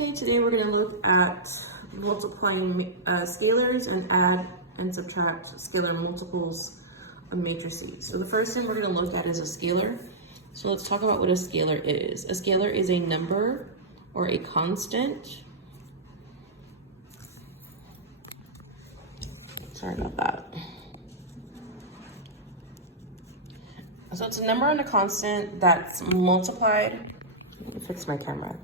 Okay, today we're going to look at multiplying scalars and add and subtract scalar multiples of matrices. So the first thing we're going to look at is a scalar. So let's talk about what a scalar is. A scalar is a number or a constant. Sorry about that. So it's a number and a constant that's multiplied. Let me fix my camera.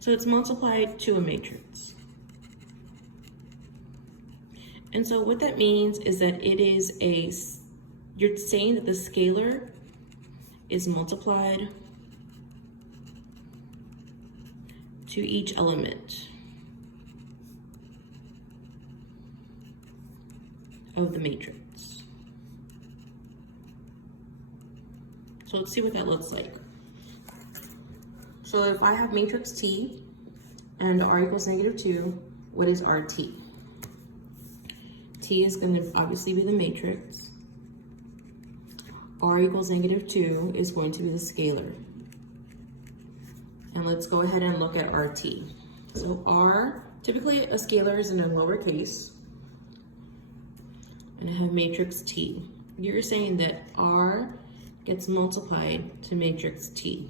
So it's multiplied to a matrix. And so what that means is that you're saying that the scalar is multiplied to each element of the matrix. So let's see what that looks like. So if I have matrix T and R equals -2, what is RT? T is going to obviously be the matrix. R equals -2 is going to be the scalar. And let's go ahead and look at RT. So R, typically a scalar is in a lowercase, and I have matrix T. You're saying that R gets multiplied to matrix T.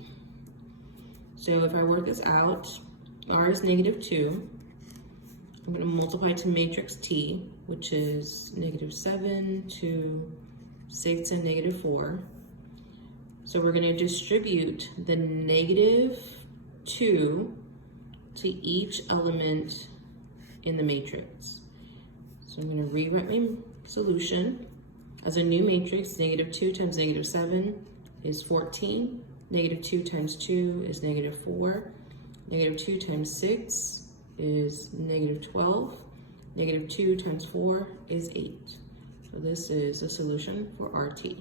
So if I work this out, R is -2. I'm going to multiply to matrix T, which is -7 to 6 and -4. So we're going to distribute the -2 to each element in the matrix. So I'm going to rewrite my solution as a new matrix. -2 times -7 is 14. -2 times 2 is -4. -2 times 6 is -12. -2 times 4 is 8. So this is a solution for RT.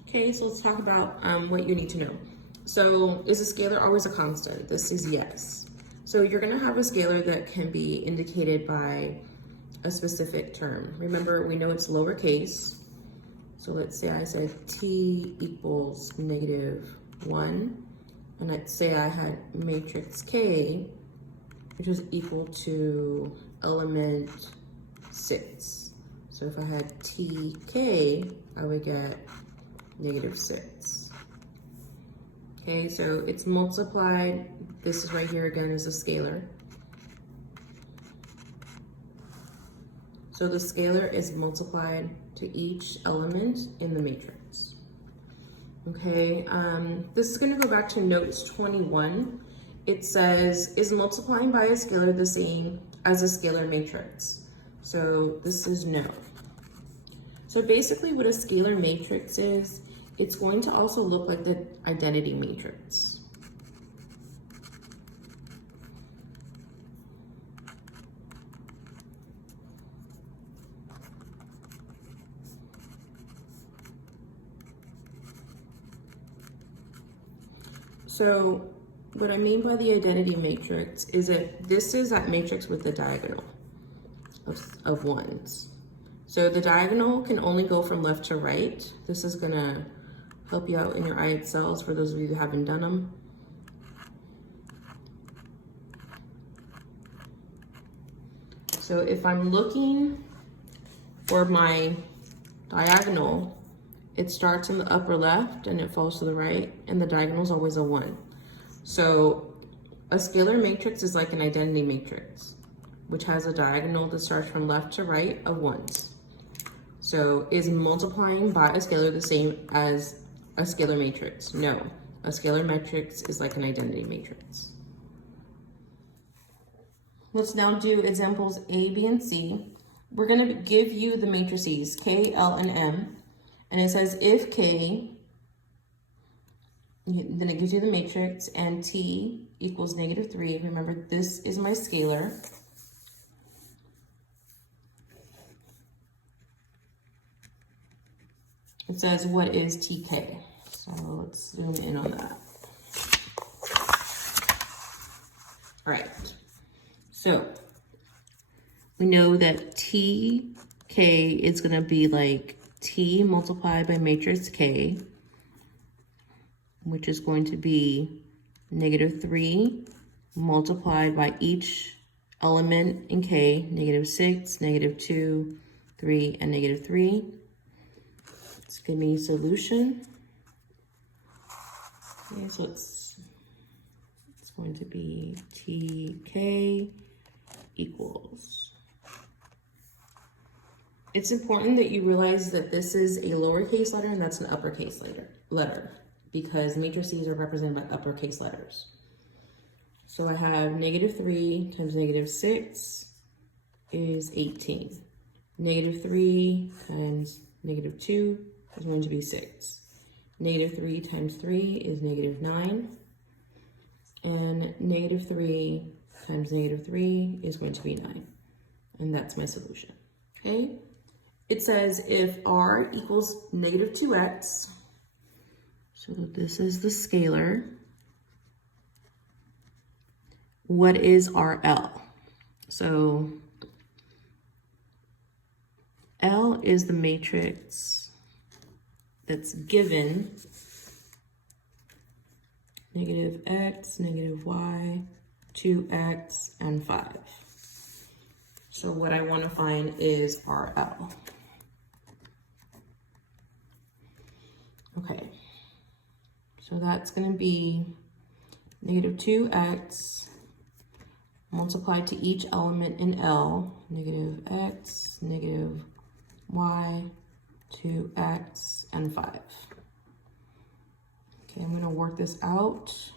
Okay, so let's talk about what you need to know. So is a scalar always a constant? This is yes. So you're going to have a scalar that can be indicated by a specific term. Remember, we know it's lowercase. So let's say I said T equals -1, and let's say I had matrix K, which was equal to element 6. So if I had TK, I would get -6. Okay, so it's multiplied. This is right here again is a scalar. So the scalar is multiplied to each element in the matrix. Okay, this is going to go back to notes 21. It says, is multiplying by a scalar the same as a scalar matrix? So this is no. So basically what a scalar matrix is, it's going to also look like the identity matrix. So what I mean by the identity matrix is that this is that matrix with the diagonal of ones. So the diagonal can only go from left to right. This is gonna help you out in your IELTS cells for those of you who haven't done them. So if I'm looking for my diagonal, it starts in the upper left and it falls to the right, and the diagonal is always a 1. So a scalar matrix is like an identity matrix, which has a diagonal that starts from left to right of 1s. So is multiplying by a scalar the same as a scalar matrix? No. A scalar matrix is like an identity matrix. Let's now do examples A, B, and C. We're going to give you the matrices K, L, and M. And it says if K, then it gives you the matrix, and T equals -3. Remember, this is my scalar. It says, what is TK? So let's zoom in on that. All right. So we know that TK K is going to be like T multiplied by matrix K, which is going to be -3 multiplied by each element in K, -6, -2, 3, and -3. Let's give me a solution. Okay, so it's going to be TK equals. It's important that you realize that this is a lowercase letter and that's an uppercase letter because matrices are represented by uppercase letters. So I have -3 times -6 is 18. -3 times -2 is going to be 6. -3 times 3 is -9. And -3 times -3 is going to be 9. And that's my solution, okay? It says if R equals -2x, so this is the scalar, what is RL? So L is the matrix that's given -x, -y, 2x, and 5. So what I want to find is RL. Okay, so that's going to be -2x multiplied to each element in L, -x, -y, 2x, and 5. Okay, I'm going to work this out.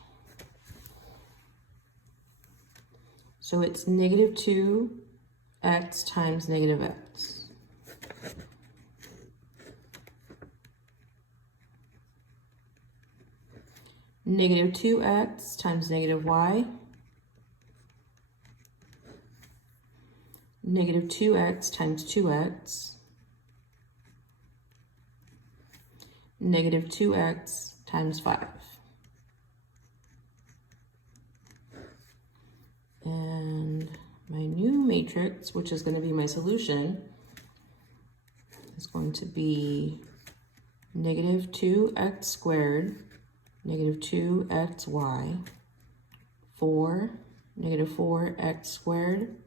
So it's -2x times -x. -2x times -y. -2x times 2x. -2x times 5. And my new matrix, which is going to be my solution, is going to be -2x squared, -2xy, 4, -4x squared,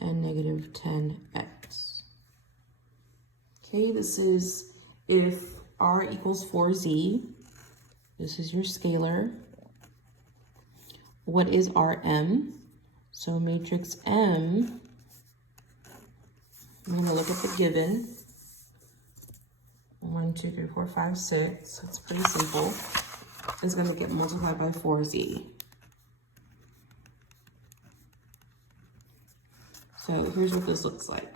and -10x. Okay, this is if R equals 4z. This is your scalar. What is Rm? So matrix M, I'm going to look at the given. 1, 2, 3, 4, 5, 6. It's pretty simple. It's going to get multiplied by 4z. So here's what this looks like.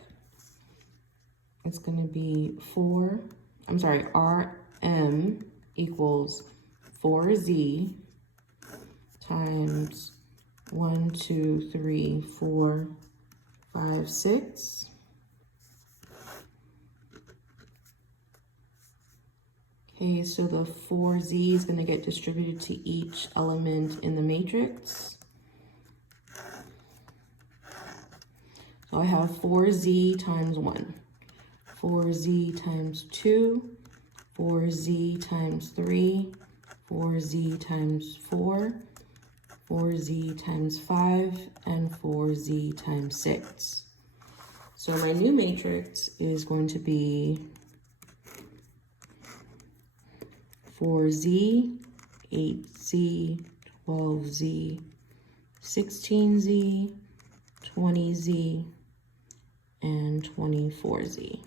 It's going to be Rm equals 4z times 1, 2, 3, 4, 5, 6. Okay, so the 4z is going to get distributed to each element in the matrix. So I have 4z times 1, 4z times 2, 4z times 3, 4z times 4, 4z times 5, and 4z times 6. So my new matrix is going to be 4z, 8z, 12z, 16z, 20z, and 24z.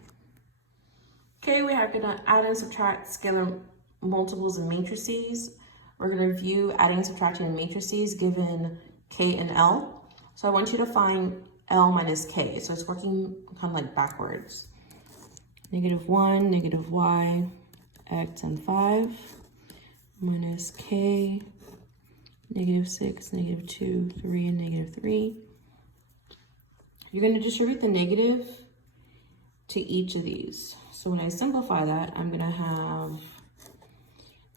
Okay, we are going to add and subtract scalar multiples and matrices. We're going to review adding and subtracting in matrices given K and L. So I want you to find L minus K. So it's working kind of like backwards. -1, -y, x, and 5, minus K, -6, -2, 3, and -3. You're going to distribute the negative to each of these. So when I simplify that, I'm going to have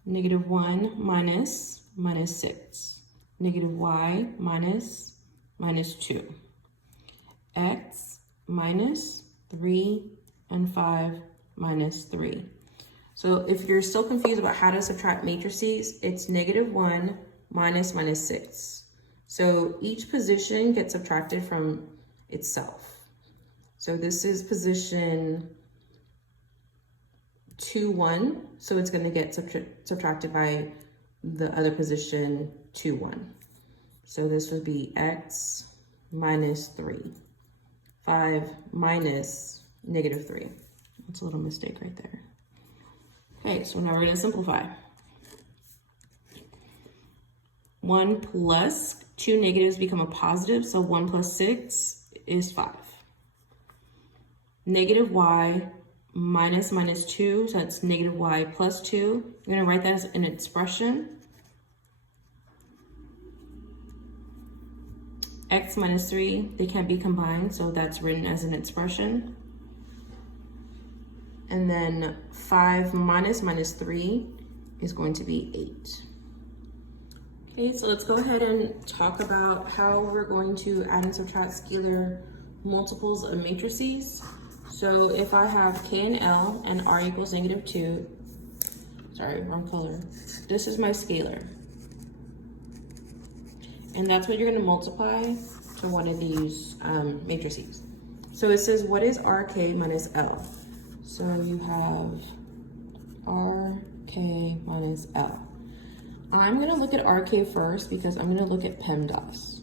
-1 minus -6, -y minus -2, x minus 3, and 5 minus 3. So if you're still confused about how to subtract matrices, it's -1 minus 6. So each position gets subtracted from itself. So this is position 2, 1. So it's going to get subtracted by the other position 2, 1. So this would be x minus 3. 5 minus -3. That's a little mistake right there. Okay, so now we're going to simplify. 1 plus 2 negatives become a positive, so 1 plus 6 is 5. Negative y minus 2, so that's negative y plus 2. I'm going to write that as an expression. X minus 3, they can't be combined, so that's written as an expression. And then 5 minus 3 is going to be 8. Okay, so let's go ahead and talk about how we're going to add and subtract scalar multiples of matrices. So if I have K and L and R equals -2, sorry, wrong color. This is my scalar. And that's what you're going to multiply to one of these matrices. So it says, what is RK minus L? So you have RK minus L. I'm going to look at RK first because I'm going to look at PEMDAS.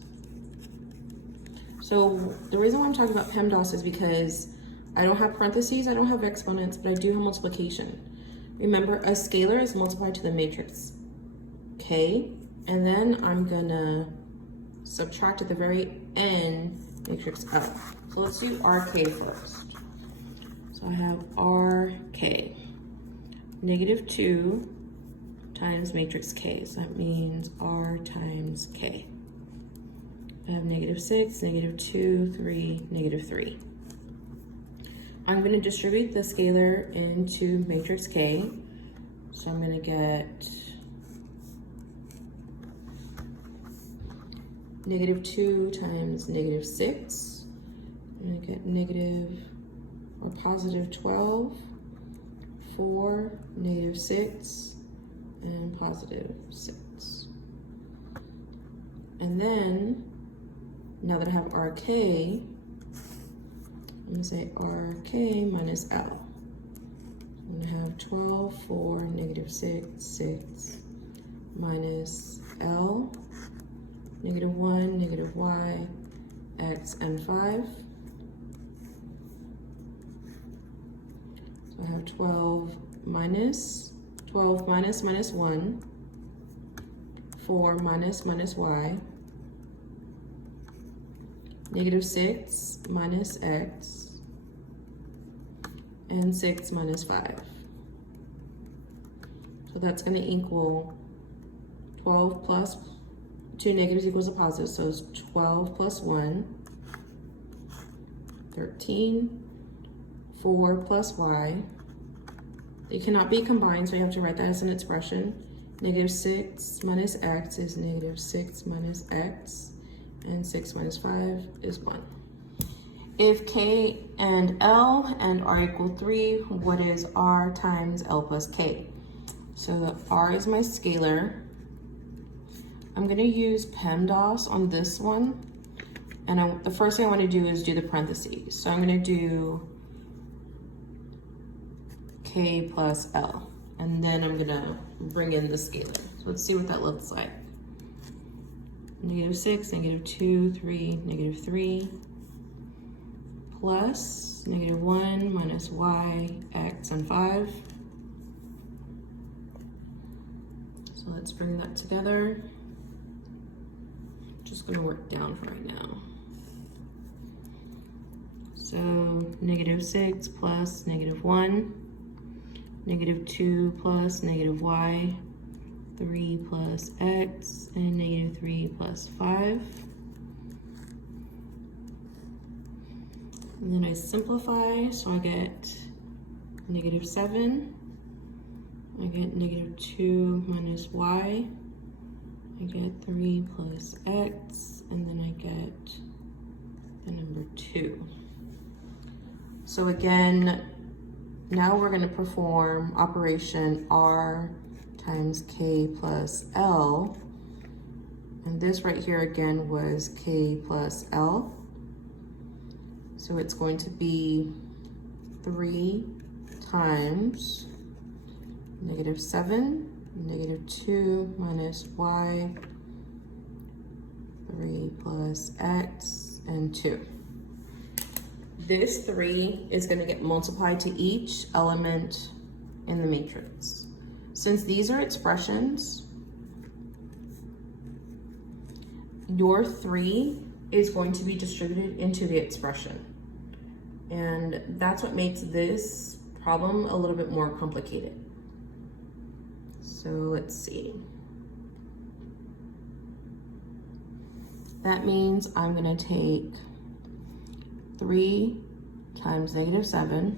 So the reason why I'm talking about PEMDAS is because I don't have parentheses, I don't have exponents, but I do have multiplication. Remember, a scalar is multiplied to the matrix K, and then I'm going to subtract at the very end matrix L. So let's do RK first. So I have RK, -2 times matrix K. So that means R times K. I have -6, -2, 3, -3. I'm going to distribute the scalar into matrix K. So I'm going to get -2 times -6. I'm going to get positive 12, 4, -6, and positive 6. And then, now that I have RK, I'm going to say RK minus L. I'm going to have 12, 4, -6, 6, minus L, -1, -y, x, and 5. So I have 12 minus 1, 4 minus y, -6 minus x, and 6 minus 5. So that's going to equal 12 plus 2 negatives equals a positive, so it's 12 plus 1, 13, 4 plus y. They cannot be combined, so you have to write that as an expression. -6 minus x is -6 minus x, and 6 minus 5 is 1. If K and L and R equal 3, what is R times L plus K? So the R is my scalar. I'm going to use PEMDAS on this one. And the first thing I want to do is do the parentheses. So I'm going to do K plus L. And then I'm going to bring in the scalar. So let's see what that looks like. -6, -2, 3, -3. Plus -1 minus y, x, and 5. So let's bring that together. Just going to work down for right now. So -6 plus -1, -2 plus y, 3 plus x, and -3 plus 5. And then I simplify, so I get -7. I get -2 minus y. I get 3 plus x, and then I get the number 2. So again, now we're going to perform operation R times K plus L. And this right here again was K plus L. So it's going to be 3 times -7, -2 minus y, 3 plus x, and 2. This 3 is going to get multiplied to each element in the matrix. Since these are expressions, your 3 is going to be distributed into the expression. And that's what makes this problem a little bit more complicated. So let's see. That means I'm going to take 3 times -7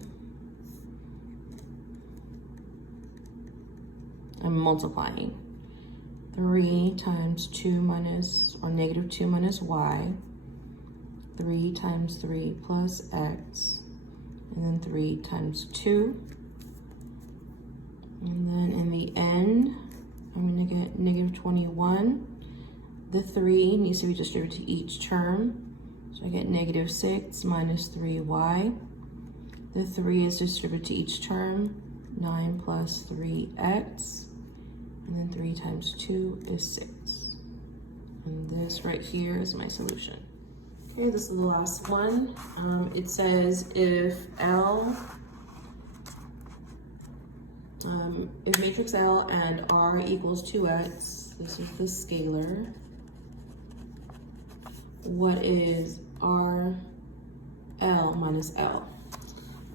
and multiplying. 3 times 2 minus, or -2 minus y, 3 times 3 plus x, and then 3 times 2. And then in the end, I'm going to get -21. The 3 needs to be distributed to each term. So I get -6 minus 3y. The 3 is distributed to each term, 9 plus 3x. And then 3 times 2 is 6. And this right here is my solution. Okay, this is the last one. It says if matrix L and R equals 2x, this is the scalar, what is R L minus L?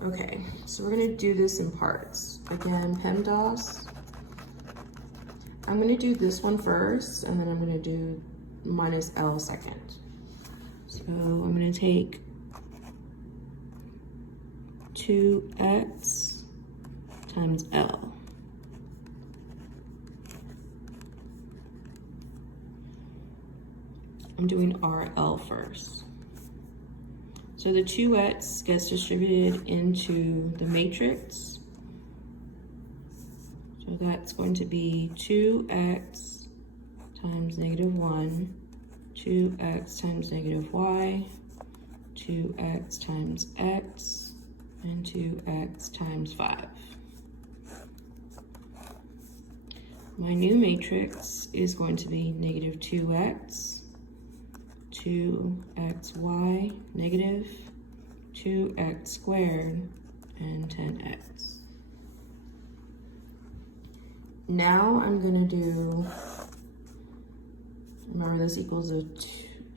Okay, so we're gonna do this in parts. Again, PEMDAS. I'm gonna do this one first, and then I'm gonna do minus L second. So I'm gonna take 2x times L. I'm doing RL first. So the 2x gets distributed into the matrix. So that's going to be 2x times -1, 2x times -y, 2x times x, and 2x times 5. My new matrix is going to be -2x, 2xy, negative, 2x squared, and 10x. Now I'm gonna do, remember this equals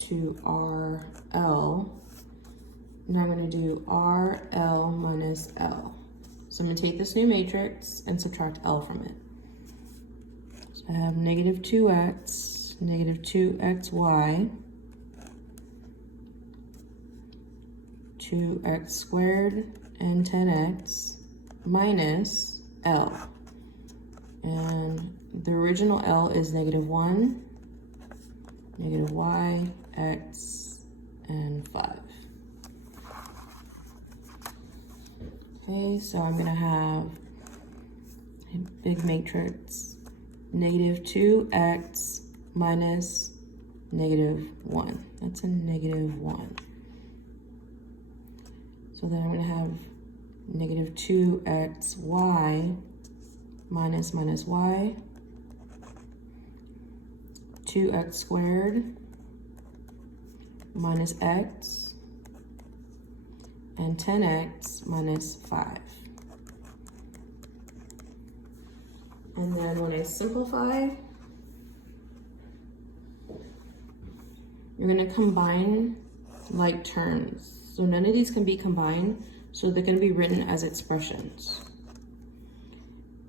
to RL. Now I'm gonna do RL minus L. So I'm gonna take this new matrix and subtract L from it. So I have -2x, -2xy, 2x squared, and 10x minus L. And the original L is -1, -y, x, and 5. Okay, so I'm gonna have a big matrix, -2x minus -1. That's a -1. So then I'm gonna have -2xy minus y, 2x squared minus x, and 10x minus 5. And then when I simplify, you're gonna combine like terms. So none of these can be combined, so they're gonna be written as expressions.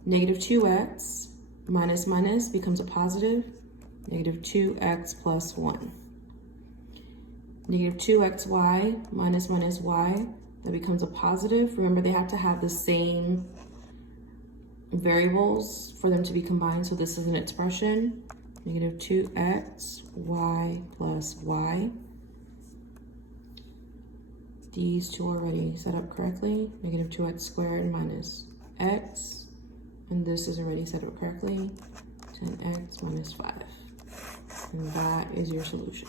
-2x minus becomes a positive, -2x plus 1. -2xy minus y, that becomes a positive. Remember, they have to have the same variables for them to be combined, so this is an expression, -2xy plus y. These two are already set up correctly. Negative 2x squared minus x. And this is already set up correctly. 10x minus 5. And that is your solution.